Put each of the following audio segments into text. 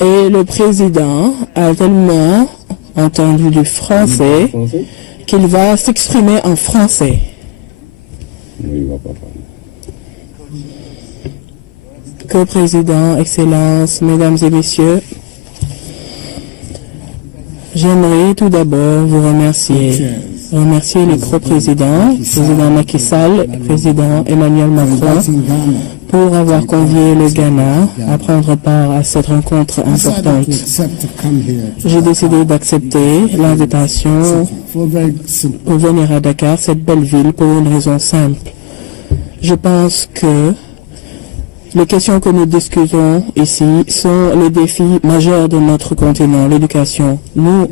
Et le président a tellement entendu du français qu'il va s'exprimer en français. Co-président, Excellences, Mesdames et Messieurs, j'aimerais tout d'abord vous remercier les co-présidents, président Macky Sall, président Emmanuel Macron, pour avoir convié le Ghana à prendre part à cette rencontre importante. J'ai décidé d'accepter l'invitation pour venir à Dakar, cette belle ville, pour une raison simple. Je pense que les questions que nous discutons ici sont les défis majeurs de notre continent, l'éducation. Nous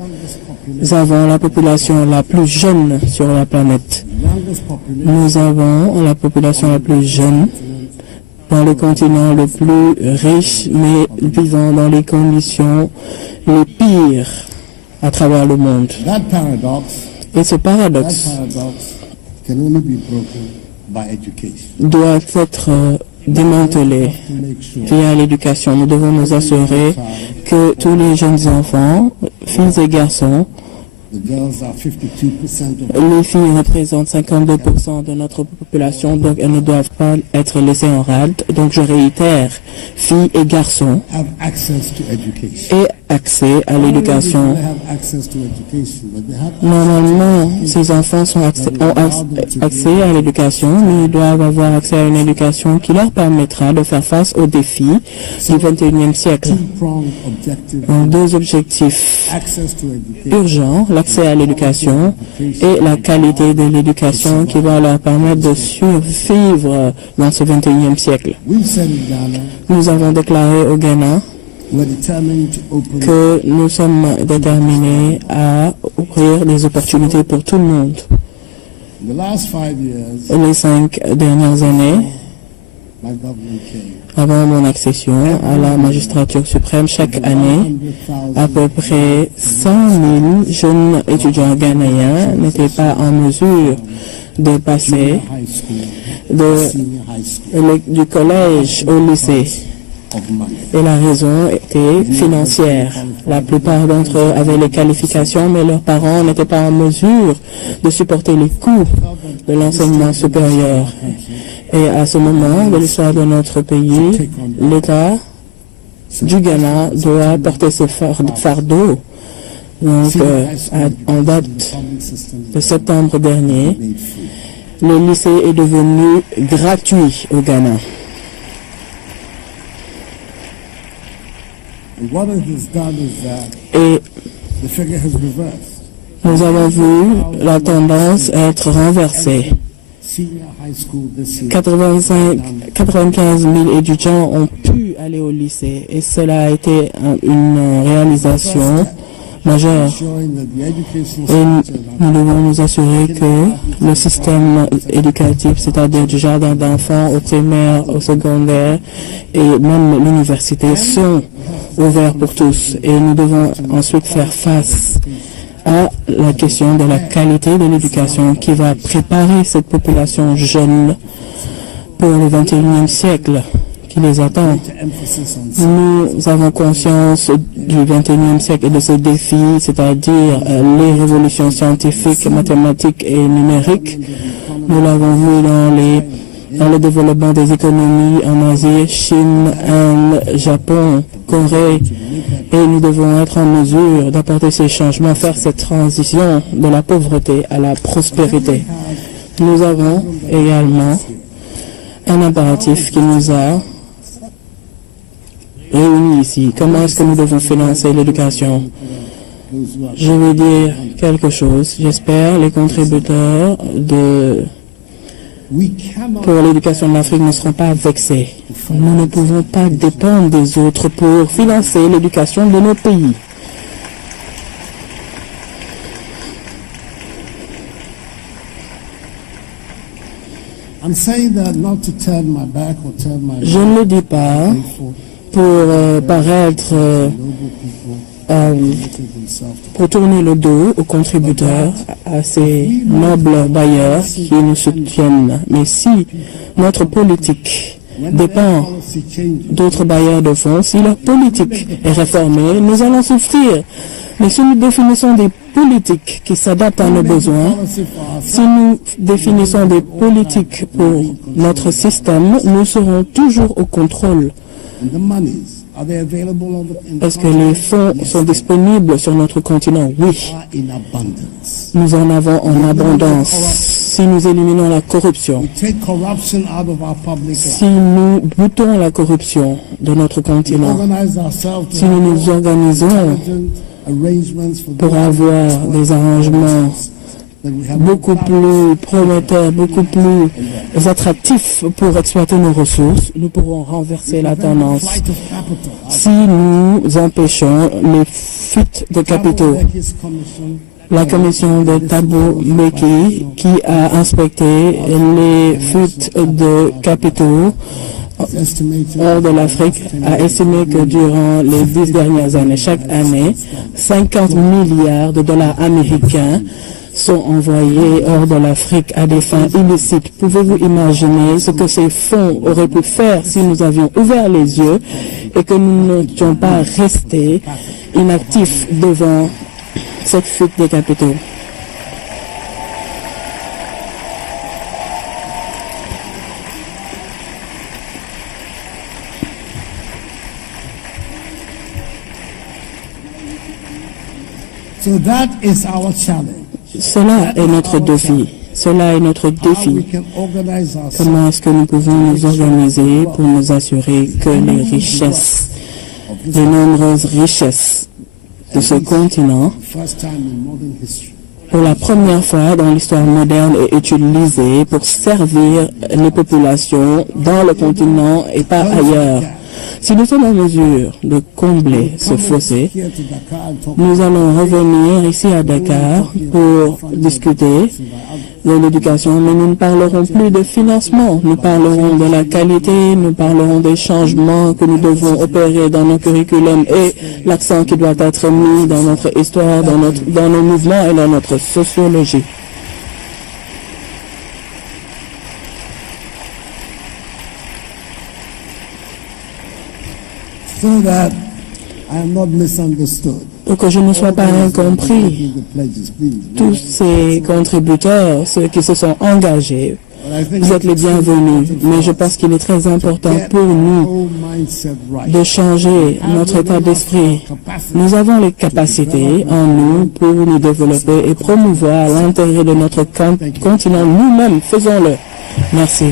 avons la population la plus jeune sur la planète. Nous avons la population la plus jeune dans le continent le plus riche, mais vivant dans les conditions les pires à travers le monde. Et ce paradoxe doit être démantelé via l'éducation. Nous devons nous assurer que tous les jeunes enfants, filles et garçons, les filles représentent 52% de notre population, donc elles ne doivent pas être laissées en rade. Donc je réitère, filles et garçons aient accès à l'éducation. Normalement, ces enfants ont accès à l'éducation, mais ils doivent avoir accès à une éducation qui leur permettra de faire face aux défis du 21e siècle. Donc, deux objectifs urgents, l'accès à l'éducation et la qualité de l'éducation qui va leur permettre de survivre dans ce 21e siècle. Nous avons déclaré au Ghana que nous sommes déterminés à ouvrir des opportunités pour tout le monde. Les 5 dernières années, avant mon accession à la magistrature suprême, chaque année, à peu près 100 000 jeunes étudiants ghanéens n'étaient pas en mesure de passer du collège au lycée. Et la raison était financière. La plupart d'entre eux avaient les qualifications, mais leurs parents n'étaient pas en mesure de supporter les coûts de l'enseignement supérieur. Et à ce moment de l'histoire de notre pays, l'État du Ghana doit porter ce fardeau. Donc, en date de septembre dernier, le lycée est devenu gratuit au Ghana. Et nous avons vu la tendance être renversée. 95 000 étudiants ont pu aller au lycée et cela a été une réalisation majeure. Et nous devons nous assurer que le système éducatif, c'est-à-dire du jardin d'enfants au primaire, au secondaire et même l'université, sont ouverts pour tous. Et nous devons ensuite faire face à la question de la qualité de l'éducation qui va préparer cette population jeune pour le 21e siècle qui les attend. Nous avons conscience du 21e siècle et de ses défis, c'est-à-dire les révolutions scientifiques, mathématiques et numériques. Nous l'avons vu dans le développement des économies en Asie, Chine, Inde, Japon, Corée. Et nous devons être en mesure d'apporter ces changements, faire cette transition de la pauvreté à la prospérité. Nous avons également un impératif qui nous a réunis ici. Comment est-ce que nous devons financer l'éducation? Je vais dire quelque chose. J'espère les contributeurs pour l'éducation de l'Afrique ne seront pas vexés. Nous ne pouvons pas dépendre des autres pour financer l'éducation de nos pays. Je ne le dis pas pour paraître pour tourner le dos aux contributeurs, à ces nobles bailleurs qui nous soutiennent. Mais si notre politique dépend d'autres bailleurs de fonds. Si leur politique est réformée, nous allons souffrir. Mais si nous définissons des politiques qui s'adaptent à nos besoins, si nous définissons des politiques pour notre système, nous serons toujours au contrôle. Est-ce que les fonds sont disponibles sur notre continent? Oui. Nous en avons en abondance. Si nous éliminons la corruption, si nous boutons la corruption de notre continent, si nous nous organisons pour avoir des arrangements beaucoup plus prometteurs, beaucoup plus attractifs pour exploiter nos ressources, nous pourrons renverser la tendance. Si nous empêchons les fuites de capitaux, la commission de Thabo Mbeki, qui a inspecté les fuites de capitaux hors de l'Afrique, a estimé que durant les 10 dernières années, chaque année, 50 milliards de dollars américains sont envoyés hors de l'Afrique à des fins illicites. Pouvez-vous imaginer ce que ces fonds auraient pu faire si nous avions ouvert les yeux et que nous n'étions pas restés inactifs devant cette fuite des capitaux? So that is our challenge. Cela est notre défi. Cela est notre défi. Comment est-ce que nous pouvons nous organiser pour nous assurer que les richesses, les nombreuses richesses de ce continent, pour la première fois dans l'histoire moderne, est utilisée pour servir les populations dans le continent et pas ailleurs? Si nous sommes en mesure de combler ce fossé, nous allons revenir ici à Dakar pour discuter de l'éducation, mais nous ne parlerons plus de financement, nous parlerons de la qualité, nous parlerons des changements que nous devons opérer dans nos curriculums et l'accent qui doit être mis dans notre histoire, dans nos mouvements et dans notre sociologie. So that I am not misunderstood. Pour que je ne sois pas incompris, tous ces contributeurs, ceux qui se sont engagés, vous êtes les bienvenus. Mais je pense qu'il est très important pour nous de changer notre état d'esprit. Nous avons les capacités en nous pour nous développer et promouvoir l'intérêt de notre continent. Nous-mêmes, faisons-le. Merci.